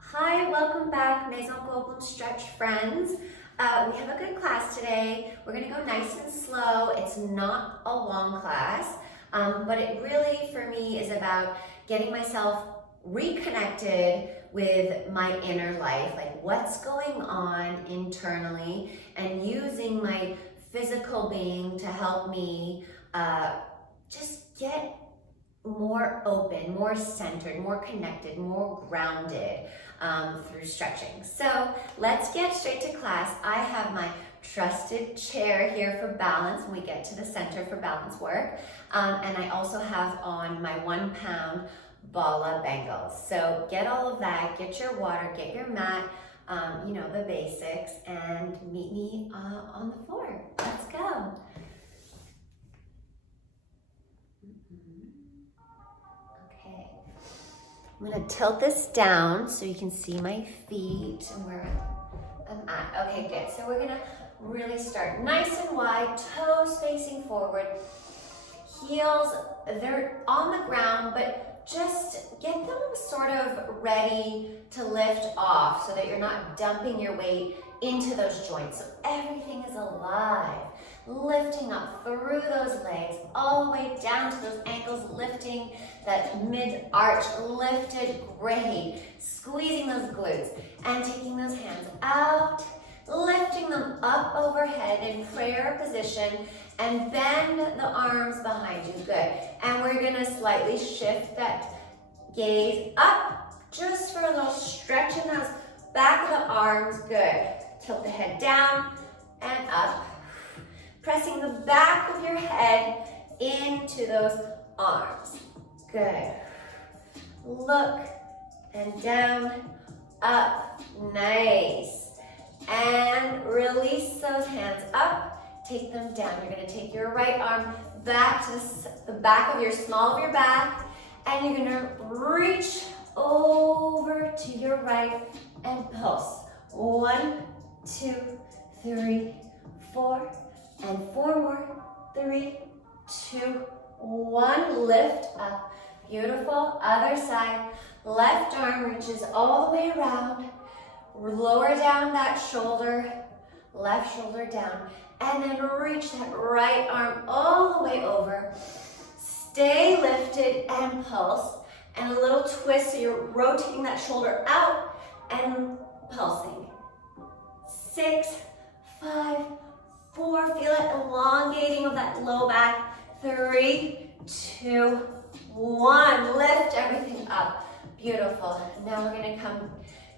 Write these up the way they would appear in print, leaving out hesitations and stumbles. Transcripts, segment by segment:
Hi, welcome back, Maison Goldblum Stretch friends. We have a good class today. We're gonna go nice and slow. It's not a long class, but it really, for me, is about getting myself reconnected with my inner life, like what's going on internally, and using my physical being to help me just get more open, more centered, more connected, more grounded through stretching. So let's get straight to class. I have my trusted chair here for balance when we get to the center for balance work. And I also have on my 1 pound bala bangles. So get all of that, get your water, get your mat, you know, the basics, and meet me on the floor. Let's go. Okay, I'm gonna tilt this down so you can see my feet and where I'm at. Okay, good. So we're gonna really start nice and wide, toes facing forward, heels, they're on the ground, but just get them sort of ready to lift off so that you're not dumping your weight into those joints. So everything is alive. Lifting up through those legs, all the way down to those ankles, lifting that mid-arch lifted, great. Squeezing those glutes and taking those hands out, lifting them up overhead in prayer position, and bend the arms behind you, good. And we're gonna slightly shift that gaze up, just for a little stretch in those back of the arms, good. Tilt the head down and up. Pressing the back of your head into those arms. Good. Look and down, up, nice. And release those hands up, take them down. You're gonna take your right arm back to the back of your small of your back, and you're gonna reach over to your right and pulse. 1, 2, 3, 4, and 4 more. 3, 2, 1. Lift up. Beautiful. Other side. Left arm reaches all the way around. Lower down that shoulder. Left shoulder down. And then reach that right arm all the way over. Stay lifted and pulse. And a little twist so you're rotating that shoulder out and pulsing. 6, 5, 4, feel it elongating of that low back. 3, 2, 1. Lift everything up. Beautiful. Now we're gonna come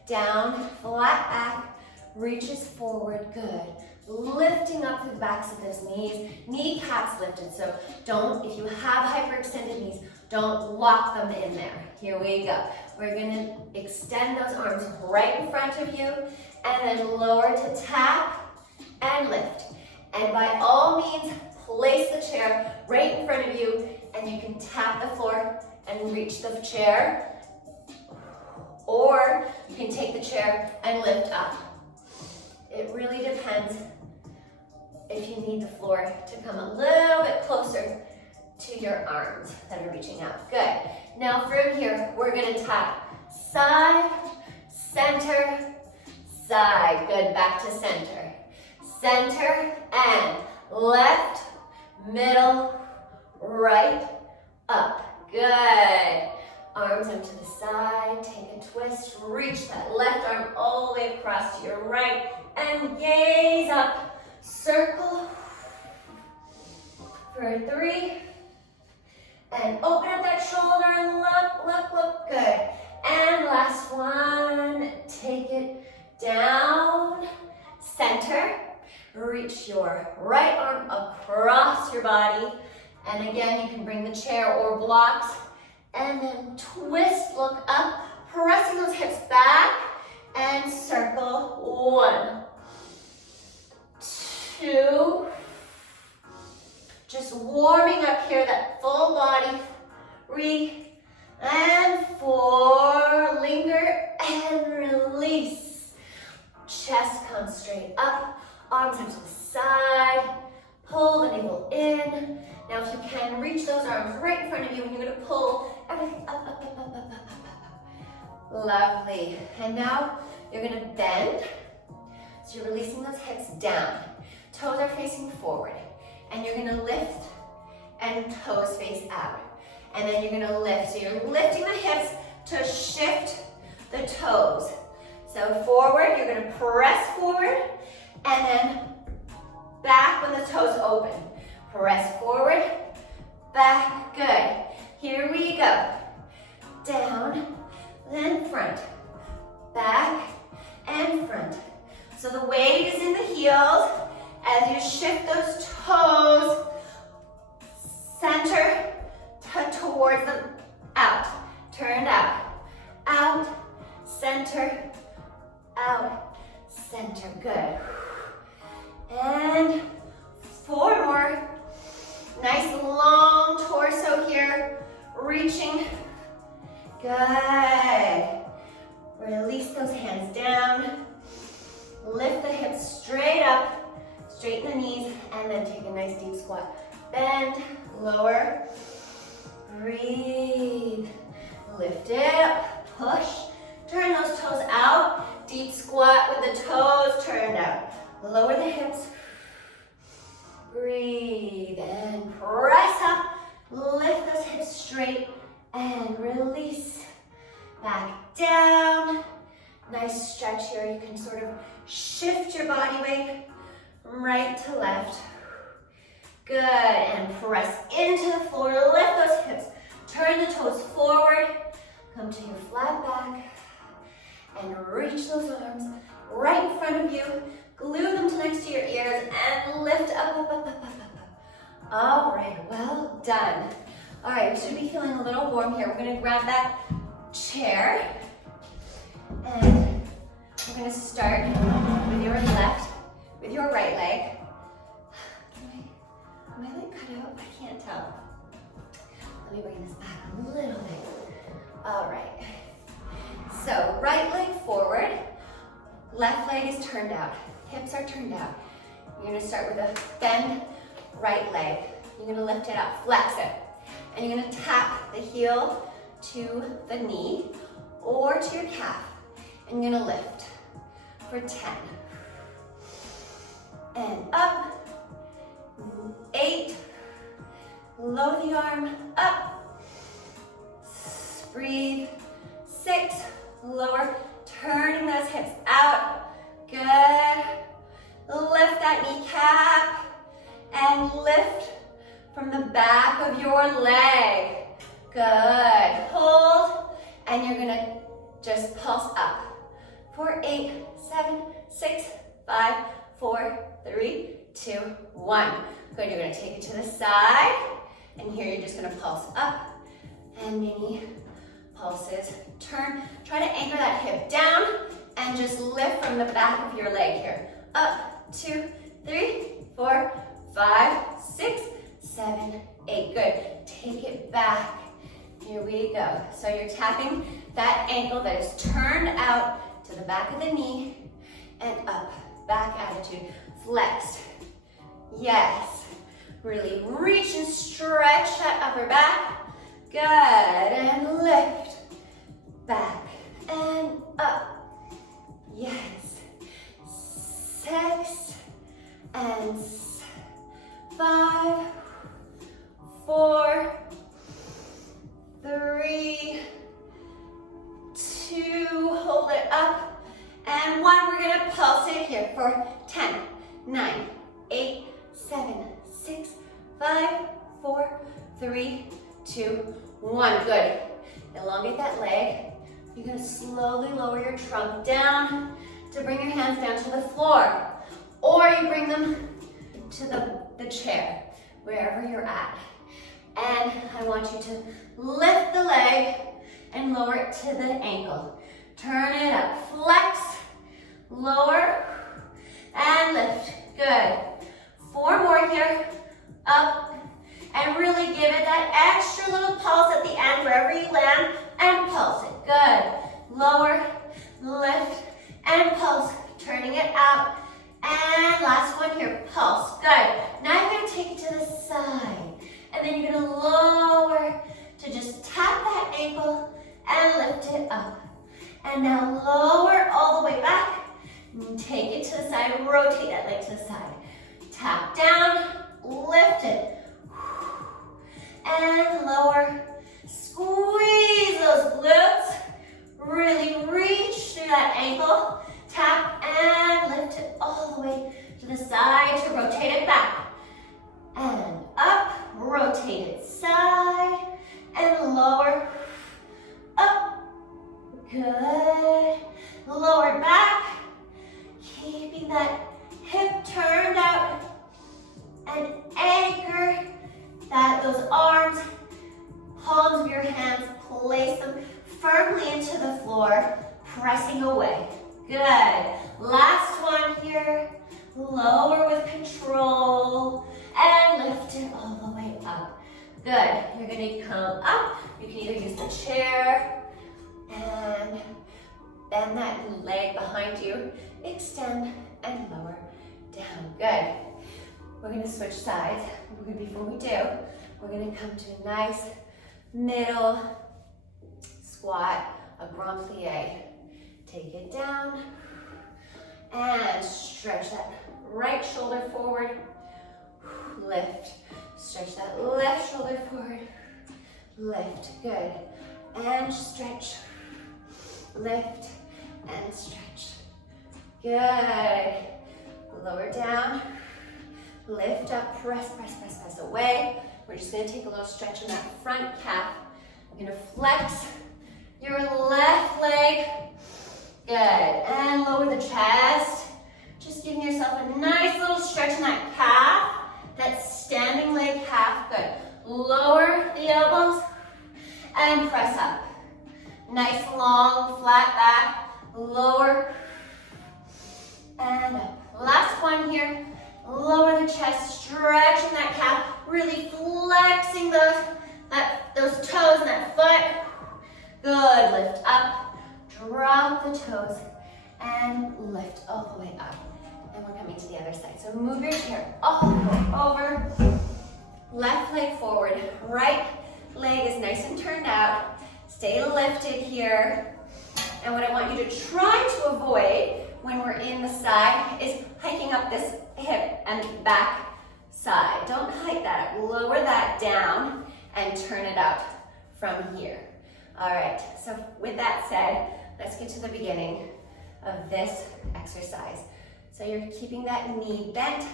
down, flat back, reaches forward, good. Lifting up through the backs of those knees, kneecaps lifted. So don't, if you have hyperextended knees, don't lock them in there. Here we go. We're gonna extend those arms right in front of you, and then lower to tap and lift. And by all means, place the chair right in front of you, and you can tap the floor and reach the chair, or you can take the chair and lift up. It really depends if you need the floor to come a little bit closer to your arms that are reaching out. Good. Now from here, we're gonna tap side, center, side. Good, back to center. Center and left, middle, right, up. Good. Arms up to the side, take a twist, reach that left arm all the way across to your right, and gaze up. Circle for 3, and open up that shoulder and look, look, look, good. And last one, take it down, center. Reach your right arm across your body. And again, you can bring the chair or blocks. And then twist, look up, pressing those hips back, and circle. 1, 2. Just warming up here, that full body. 3, and 4. Linger and release. Chest comes straight up. Arms up to the side, pull the navel in. Now if you can, reach those arms right in front of you, and you're gonna pull everything up, up, up, up, up, up, up, up. Lovely. And now you're gonna bend. So you're releasing those hips down. Toes are facing forward. And you're gonna lift and toes face out. And then you're gonna lift. So you're lifting the hips to shift the toes. So forward, you're gonna press forward, and then back when the toes open. Press forward, back, good. Here we go. Down, then front, back, and front. So the weight is in the heels as you shift those toes, center towards them, out, turn out, center, out, center, good. And 4 more. Nice long torso here, reaching, good. Release those hands down, lift the hips straight up, straighten the knees, and then take a nice deep squat. Bend, lower, breathe, lift it up, push, turn those toes out, deep squat with the toes turned out. Lower the hips, breathe, and press up, lift those hips straight, and release, back down. Nice stretch here, you can sort of shift your body weight from right to left. Good, and press into the floor, lift those hips, turn the toes forward, come to your flat back, and reach those arms right in front of you, glue them next to your ears, and lift up, up, up, up, up, up. All right, well done. All right, we should be feeling a little warm here. We're gonna grab that chair, and we're gonna start with your right leg. Am I like cut out? I can't tell. Let me bring this back a little bit. All right. So right leg forward, left leg is turned out. Hips are turned out. You're gonna start with a bend right leg. You're gonna lift it up, flex it. And you're gonna tap the heel to the knee or to your calf. And you're gonna lift for 10. And up. 8, lower the arm, up, breathe, 6, lower, turning those hips out, good, lift that kneecap, and lift from the back of your leg, good, hold, and you're gonna just pulse up, for 8, 7, 6, 5, 4, 3, 2, 1. Good, you're gonna take it to the side, and here you're just gonna pulse up, and mini pulses. Turn, try to anchor that hip down, and just lift from the back of your leg here. Up, 2, 3, 4, 5, 6, 7, 8. Good, take it back. Here we go. So you're tapping that ankle that is turned out to the back of the knee, and up, back attitude, flexed. Yes, really reach and stretch that upper back. Good, and lift, back, and up. Yes, 6, and 5, 4, 3, 2, hold it up, and 1. We're gonna pulse it here for 10, 9, 8, 7, 6, 5, 4, 3, 2, 1. Good. Elongate that leg. You're gonna slowly lower your trunk down to bring your hands down to the floor. Or you bring them to the chair, wherever you're at. And I want you to lift the leg and lower it to the ankle. Turn it up, flex, lower, and lift. Good. 4 more here, up, and really give it that extra little pulse at the end, wherever you land, and pulse it. Good. Lower, lift, and pulse, turning it out. And last one here, pulse. Good. Now you're gonna take it to the side, and then you're gonna lower to just tap that ankle and lift it up. And now lower all the way back. Take it to the side, rotate that leg to the side. Tap down, lift it. And lower. Squeeze those glutes. Really reach through that ankle. Tap and lift it all the way to the side to rotate it back. And up, rotate it side and lower. Up, good. Lower back, keeping that hip turned out. And anchor those arms, palms of your hands, place them firmly into the floor, pressing away. Good. Last one here. Lower with control and lift it all the way up. Good. You're going to come up. You can either use the chair and bend that leg behind you, extend and lower down. Good. We're going to switch sides. Before we do, we're going to come to a nice middle squat, a grand plie. Take it down and stretch that right shoulder forward. Lift. Stretch that left shoulder forward. Lift. Good. And stretch. Lift and stretch. Good. Lower down. Lift up. Press, press, press, press away. We're just going to take a little stretch on that front calf. You're going to flex your left leg. Good. And lower the chest. Just giving yourself a nice little stretch in that calf. That standing leg calf. Good. Lower the elbows and press up. Nice long flat back. Lower and up. Last one here. Lower the chest, stretching that calf, really flexing those toes and that foot. Good. Lift up, drop the toes, and lift all the way up. And we're coming to the other side. So move your chair all the way over. Left leg forward. Right leg is nice and turned out. Stay lifted here. And what I want you to try to avoid when we're in the side is hiking up this hip and back side. Don't hike that up. Lower that down and turn it up from here. All right, so with that said, let's get to the beginning of this exercise. So you're keeping that knee bent,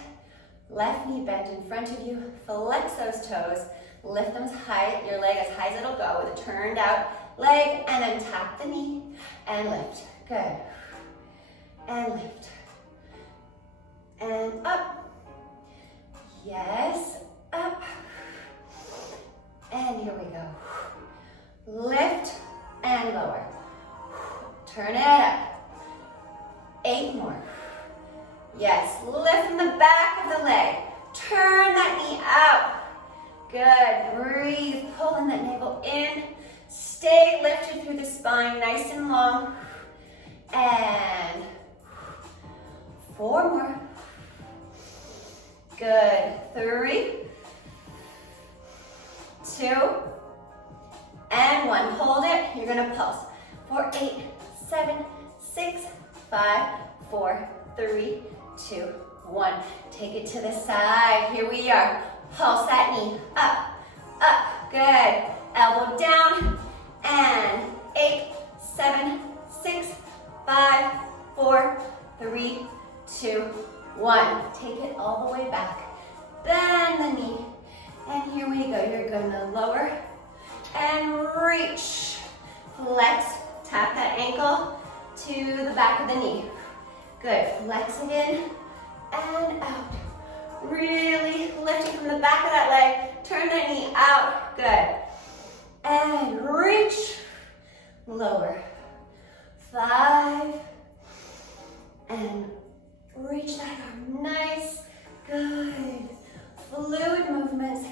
left knee bent in front of you. Flex those toes, lift them high, your leg as high as it'll go with a turned out leg, and then tap the knee and lift. Good. And lift. And up. Yes, up. And here we go. Lift and lower. Turn it up. 8 more. Yes, lift from the back of the leg. Turn that knee out. Good, breathe, pulling that navel in. Stay lifted through the spine, nice and long. And 4 more. Good, 3, 2, and 1. Hold it, you're gonna pulse. 4, 8, 7, 6, 5, 4, 3, 2, 1. Take it to the side, here we are. Pulse that knee, up, up, good. Elbow down, and 8, 7, 6, 5, 4, 3, 2, 1. Take it all the way back. Bend the knee. And here we go. You're gonna lower and reach. Flex, tap that ankle to the back of the knee. Good, flex it in and out. Really lifting from the back of that leg. Turn that knee out, good. And reach, lower. 5, and reach that arm, nice, good. Fluid movements,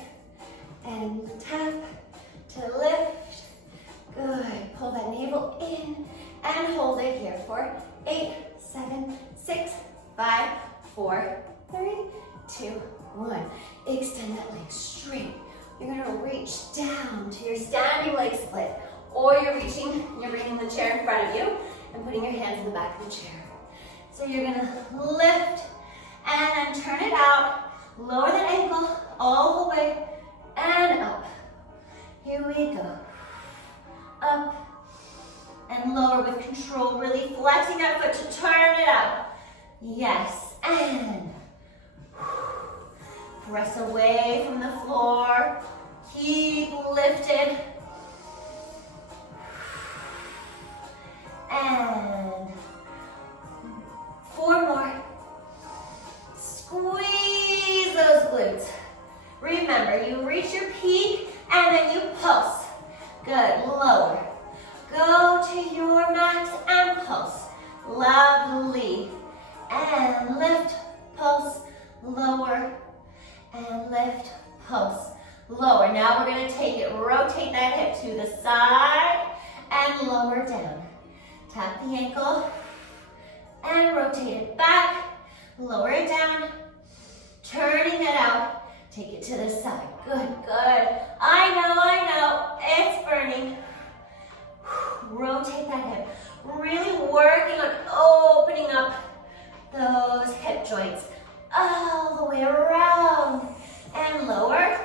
and tap to lift, good. Pull that navel in, and hold it here for 8, 7, 6, 5, 4, 3, 2, 1. Extend that leg straight. You're gonna reach down to your standing leg split, or you're bringing the chair in front of you and putting your hands in the back of the chair. So you're gonna lift and then turn it out, lower that ankle all the way and up. Here we go. Up and lower with control, really flexing that foot to turn it out. Yes, and press away from the floor. Keep lifted. And 4 more. Squeeze those glutes. Remember, you reach your peak and then you pulse. Good, lower. Go to your max and pulse. Lovely. And lift, pulse, lower, and lift, pulse, lower. Now we're gonna take it, rotate that hip to the side and lower down. Tap the ankle and rotate it back, lower it down, turning it out, take it to the side. Good, good. I know, it's burning. Rotate that hip, really working on opening up those hip joints all the way around and lower.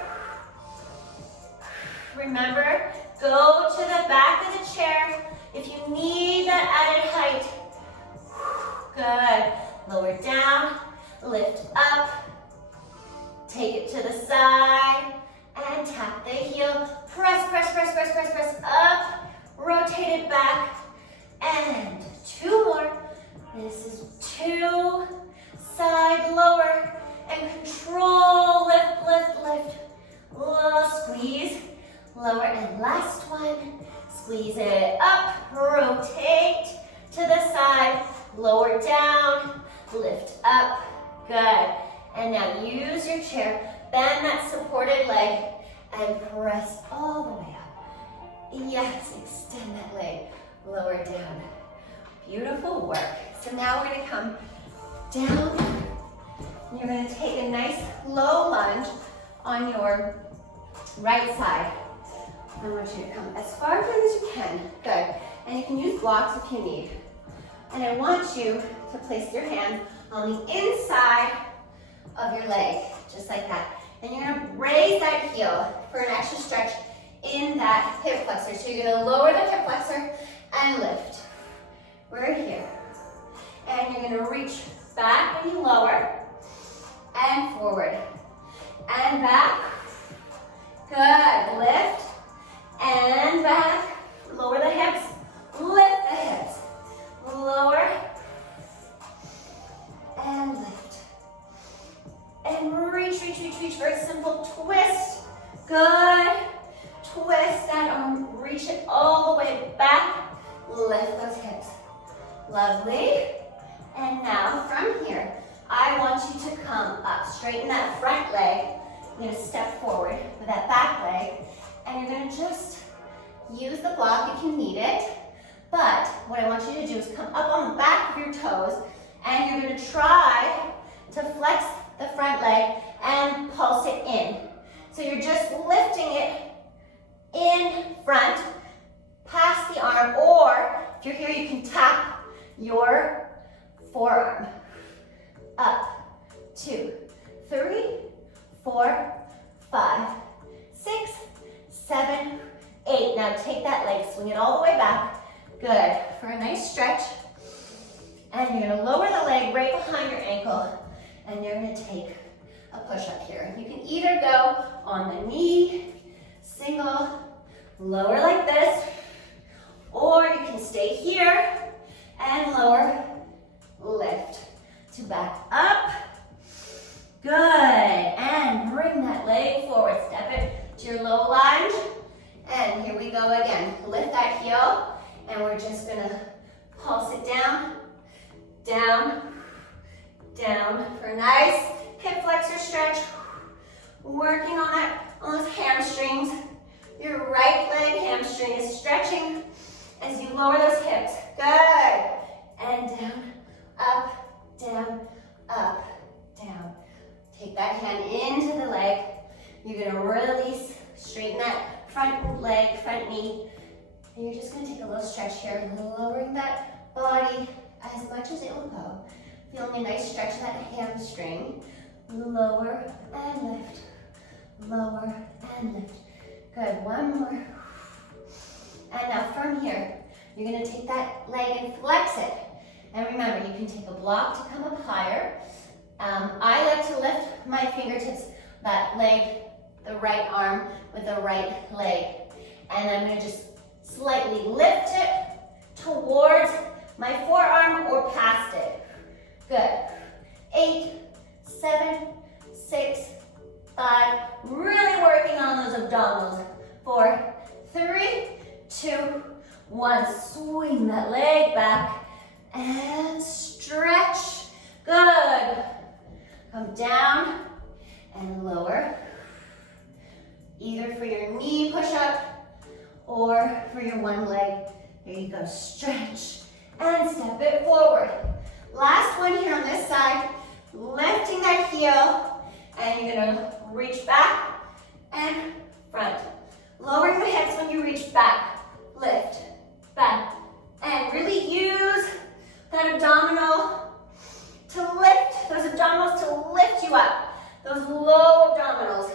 Remember, go to the back of the chair if you need that added height. Good. Lower down, lift up, take it to the side, and tap the heel. Press, press, press, press, press, press up, rotate it back, and 2 more. This is 2, side, lower, and control, lift, lift, lift. Squeeze, lower, and last one. Squeeze it up, rotate to the side, lower down, lift up, good. And now use your chair, bend that supported leg, and press all the way up. Yes, extend that leg, lower down. Beautiful work. So now we're gonna come down. You're gonna take a nice low lunge on your right side. I want you to come as far down as you can. Good. And you can use blocks if you need. And I want you to place your hand on the inside of your leg, just like that. And you're gonna raise that heel for an extra stretch in that hip flexor. So you're gonna lower the hip flexor and lift. We're here. And you're gonna reach back and lower and forward and back. Good. Lift and back. Lower the hips. Lift the hips. Lower and lift. And reach, reach, reach, reach. Very simple twist. Good. Twist that arm. Reach it all the way back. Lift those hips. Lovely. And now from here, I want you to come up. Straighten that front leg. You're going to step forward with that back leg. And you're going to just use the block if you need it. But what I want you to do is come up on the back of your toes. And you're going to try to flex the front leg and pulse it in. So you're just lifting it in front, past the arm. Or if you're here, you can tap your forearm. Up, 2, 3, 4, 5, 6, 7, 8. Now take that leg, swing it all the way back. Good, for a nice stretch. And you're gonna lower the leg right behind your ankle, and you're gonna take a push-up here. You can either go on the knee, single, lower like this, or you can stay here and lower, lift to back up. Good, and bring that leg forward. Step it to your low lunge, and here we go again. Lift that heel, and we're just gonna pulse it down, down, down for a nice hip flexor stretch. Working on those hamstrings. Your right leg hamstring is stretching as you lower those hips. Good. And down, up, down, up, down. Take that hand into the leg. You're gonna release, straighten that front leg, front knee. And much as it will go. Feeling a nice stretch of that hamstring. Lower and lift. Lower and lift. Good, one more. And now from here, you're gonna take that leg and flex it. And remember, you can take a block to come up higher. I like to lift my fingertips, that leg, the right arm with the right leg. And I'm gonna just slightly lift it towards my forearm or past it. Good. 8, 7, 6, 5. Really working on those abdominals. 4, 3, 2, 1. Swing that leg back and stretch. Good. Come down and lower. Either for your knee push-up or for your one leg. There you go. Stretch and step it forward. Last one here on this side. Lifting that heel, and you're gonna reach back and front. Lowering the hips when you reach back. Lift, back, and really use that abdominal to lift, those abdominals to lift you up. Those low abdominals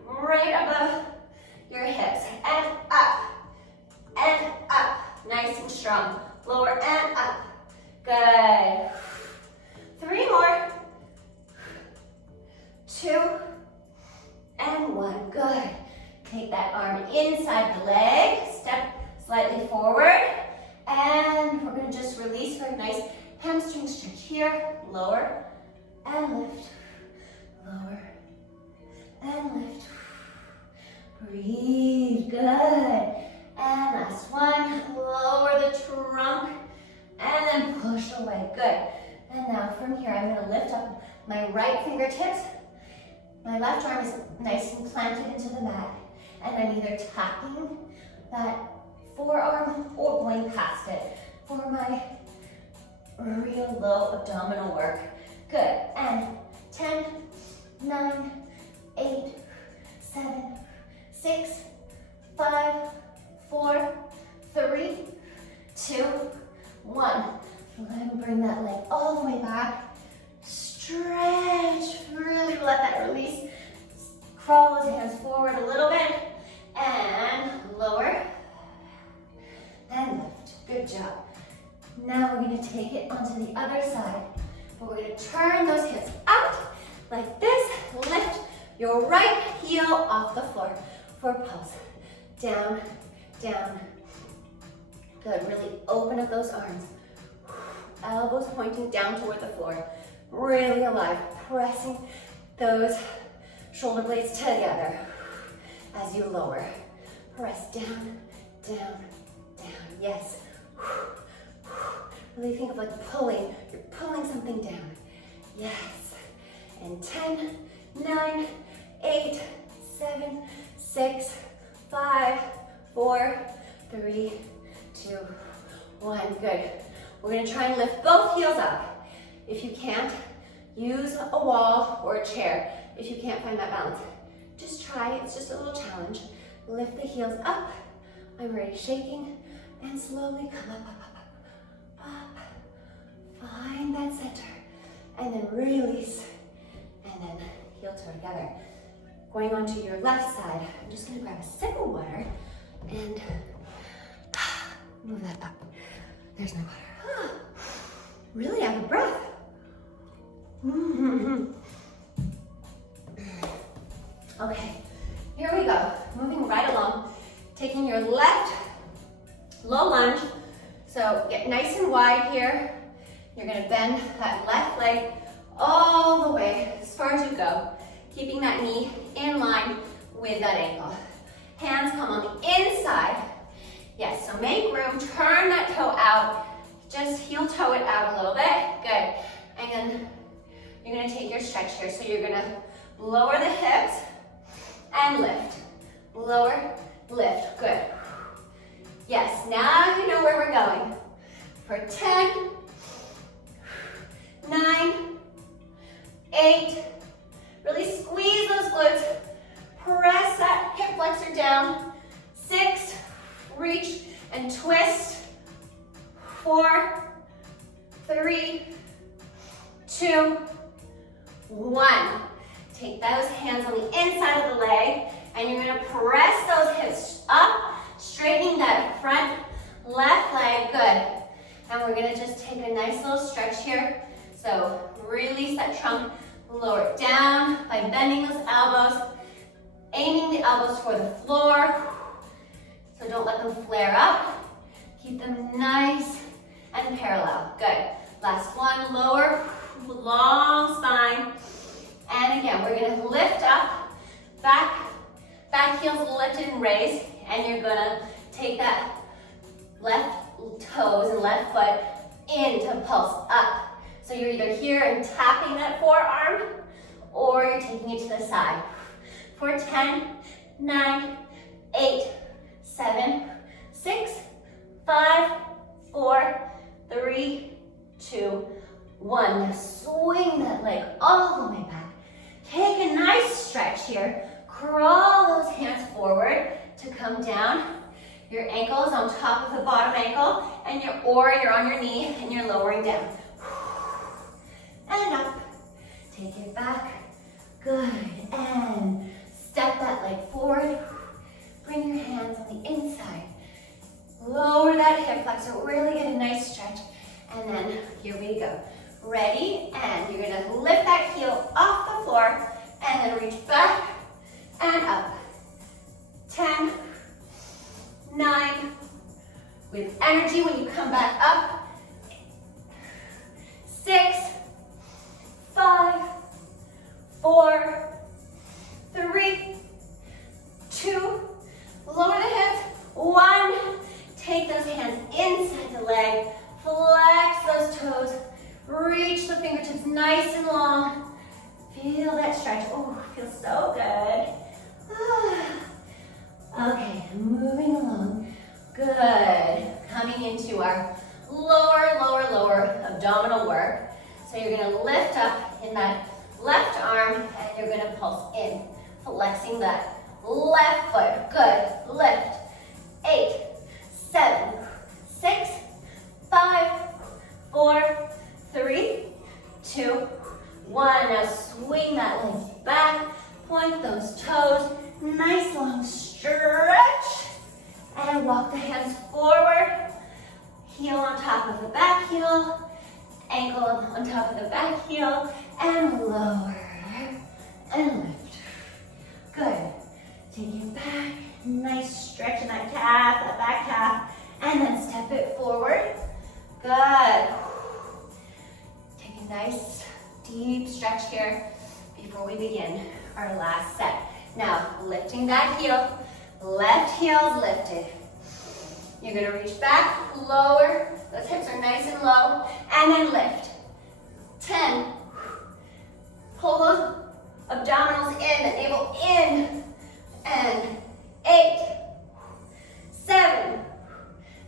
right above your hips. And up, and up. Nice and strong. Lower and up. Good. 3 more. 2 and 1. Good. Take that arm inside the leg. Step slightly forward. And we're going to just release for a nice hamstring stretch here. Lower and lift. Lower and lift. Breathe. Good. And last one. Lower the trunk. And then push away. Good. And now from here, I'm going to lift up my right fingertips. My left arm is nice and planted into the mat. And I'm either tapping that forearm or going past it for my real low abdominal work. Good. And 10, 9, 8, 7, 6, 5, 4, 3, 2, 1. And bring that leg all the way back. Stretch. Really let that release. Crawl those hands forward a little bit. And lower. And lift. Good job. Now we're going to take it onto the other side. But we're going to turn those hips out like this. Lift your right heel off the floor for a pulse. Down, down. Good. Really open up those arms. Elbows pointing down toward the floor. Really alive. Pressing those shoulder blades together as you lower. Press down, down, down. Yes. Really think of like pulling. You're pulling something down. Yes. And 10, 9, 8, 7, 6, 5, 4, 3, 2, 1. Good. We're going to try and lift both heels up. If you can't, use a wall or a chair. If you can't find that balance, just try. It's just a little challenge. Lift the heels up. I'm already shaking. And slowly come up, up, up, up, up. Find that center. And then release. And then heel toe together. Going on to your left side, I'm just going to grab a sip of water and move that up. There's my water. Really out of breath. Okay, here we go. Moving right along. Taking your left low lunge. So get nice and wide here. You're going to bend that left leg all the way as far as you go. Keeping that knee in line with that ankle. Hands come on the inside. Yes, so make room. Turn that toe out. Just heel toe it out a little bit. Good. And then you're going to take your stretch here. So you're going to lower the hips and lift. Lower, lift. Good. Yes, now you know where we're going. For 10, 9, 8, really squeeze those glutes. Press that hip flexor down. 6, reach and twist. 4, 3, 2, 1. Take those hands on the inside of the leg, and you're gonna press those hips up, straightening that front left leg, good. And we're gonna just take a nice little stretch here. So release that trunk, lower it down by bending those elbows, aiming the elbows for the floor. So don't let them flare up. Keep them nice and parallel, good. Last one, lower, long spine. And again, we're gonna lift up, back heels lifted and raised, and you're gonna take that left toes and left foot in to pulse up. So you're either here and tapping that forearm, or you're taking it to the side. For 10, 9, 8, 7, 6, 5, 4, 3, 2, 1. Now swing that leg all the way back. Take a nice stretch here. Crawl those hands forward to come down. Your ankle is on top of the bottom ankle, and you're on your knee and you're lowering down. And up. Take it back. Good. And step that leg forward. Bring your hands on the inside. Lower that hip flexor. Really get a nice stretch. And then here we go. Ready? And you're gonna lift that heel off the floor and then reach back and up. 10, 9, with energy when you come back up. 6, 5, 4, 3, 2, lower the hips. 1, take those hands inside the leg, flex those toes, reach the fingertips nice and long. Feel that stretch. Oh, feels so good. Okay, moving along. Good. Coming into our lower abdominal work. So you're gonna lift up in that left arm and you're gonna pulse in, flexing that left foot. Good. Lift. 8, 7, 6, 5, 4, 3, 2, 1. Now swing that leg back, point those toes, nice long stretch, and walk the hands forward, heel on top of the back heel, ankle on top of the back heel, and lower, and lift. Good. Take it back, nice stretch in that calf, that back calf, and then step it forward. Good. Take a nice deep stretch here before we begin our last set. Now, lifting that heel, left heel is lifted. You're gonna reach back, lower, those hips are nice and low, and then lift. 10, pull those abdominals in, the navel in, and 8, 7,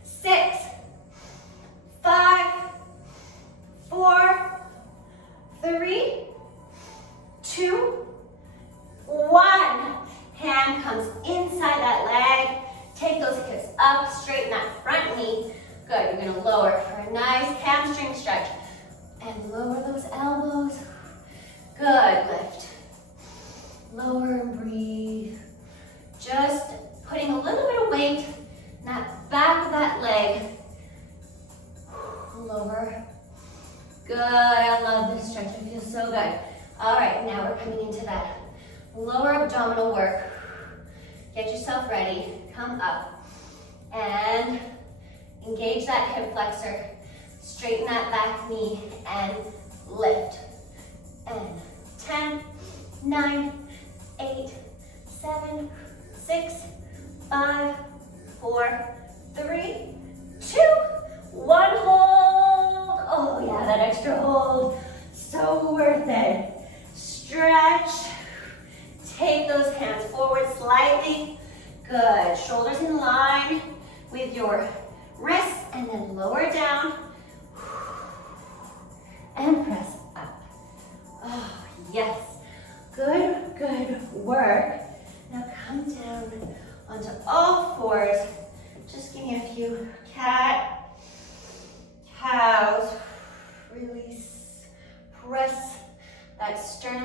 6, 5, 4, 3, 2, 1. Hand comes inside that leg. Take those hips up, straighten that front knee. Good, you're gonna lower for a nice hamstring stretch. And lower those elbows. Good, lift. Lower and breathe. Just putting a little bit of weight in that back of that leg. Lower. Good, I love this stretch, it feels so good. All right, now we're coming into that lower abdominal work. Get yourself ready, come up, and engage that hip flexor. Straighten that back knee and lift. And 10, 9, 8, 7, 6, 5, 4, 3, 2, 1. Hold. Oh yeah, that extra hold. So worth it. Stretch. Take those hands forward slightly. Good. Shoulders in line with your wrists, and then lower down. And press up. Oh, yes. Good, good work. Now come down onto all fours. Just give me a few cat,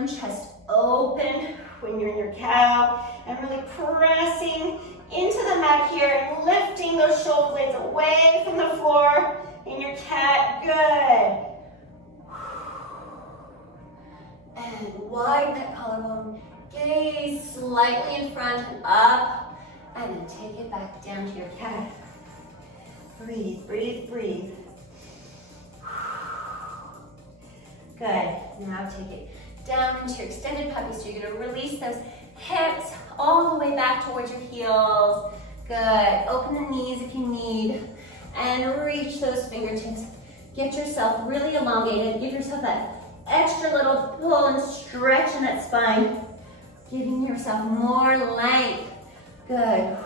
from chest open when you're in your cow, and really pressing into the mat here and lifting those shoulder blades away from the floor in your cat. Good. And widen that collarbone. Gaze slightly in front and up, and then take it back down to your cat. Breathe, breathe, breathe. Good. Now take it down into your extended puppy. So you're going to release those hips all the way back towards your heels. Good. Open the knees if you need, and reach those fingertips. Get yourself really elongated. Give yourself that extra little pull and stretch in that spine, giving yourself more length. Good.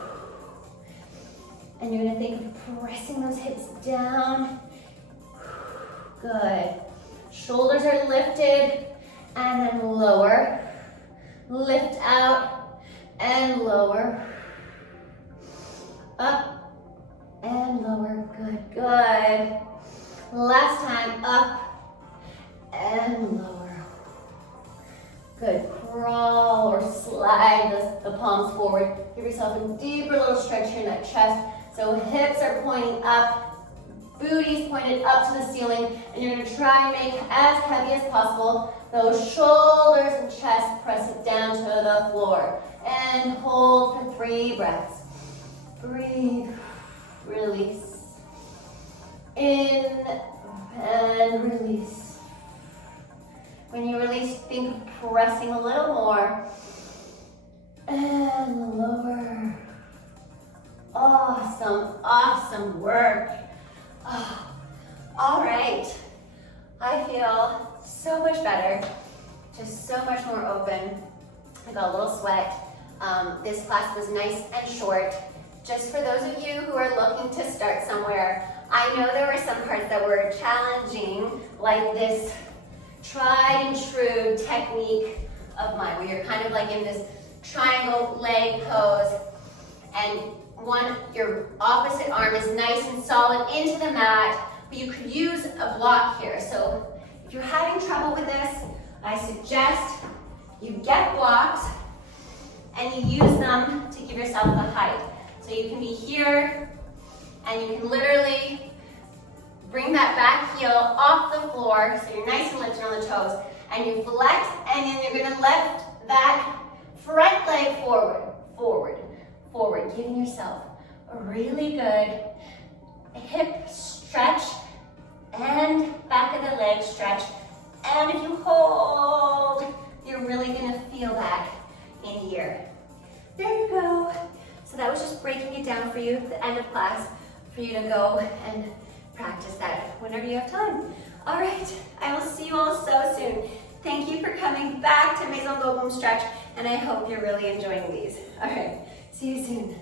And you're going to think of pressing those hips down. Good. Shoulders are lifted, and then lower. Lift out and lower. Up and lower. Good, good. Last time, up and lower. Good. Crawl or slide the palms forward. Give yourself a deeper little stretch here in that chest. So hips are pointing up, booty's pointed up to the ceiling, and you're going to try and make as heavy as possible. Those shoulders and chest, press it down to the floor. And hold for 3 breaths. Breathe, release. In and release. When you release, think of pressing a little more. And lower. Awesome, awesome work. Oh, all right. I feel so much better, just so much more open. I got a little sweat. This class was nice and short. Just for those of you who are looking to start somewhere, I know there were some parts that were challenging, like this tried and true technique of mine, where you're kind of like in this triangle leg pose, and your opposite arm is nice and solid into the mat, but you could use a block here. So if you're having trouble with this, I suggest you get blocks and you use them to give yourself the height. So you can be here, and you can literally bring that back heel off the floor, so you're nice and lifted on the toes, and you flex, and then you're gonna lift that front leg forward, forward, forward, giving yourself a really good hip stretch and back of the leg stretch. And if you hold, you're really gonna feel that in here. There you go. So that was just breaking it down for you at the end of class, for you to go and practice that whenever you have time. All right, I will see you all so soon. Thank you for coming back to Maison Goldblum Stretch, and I hope you're really enjoying these. All right, see you soon.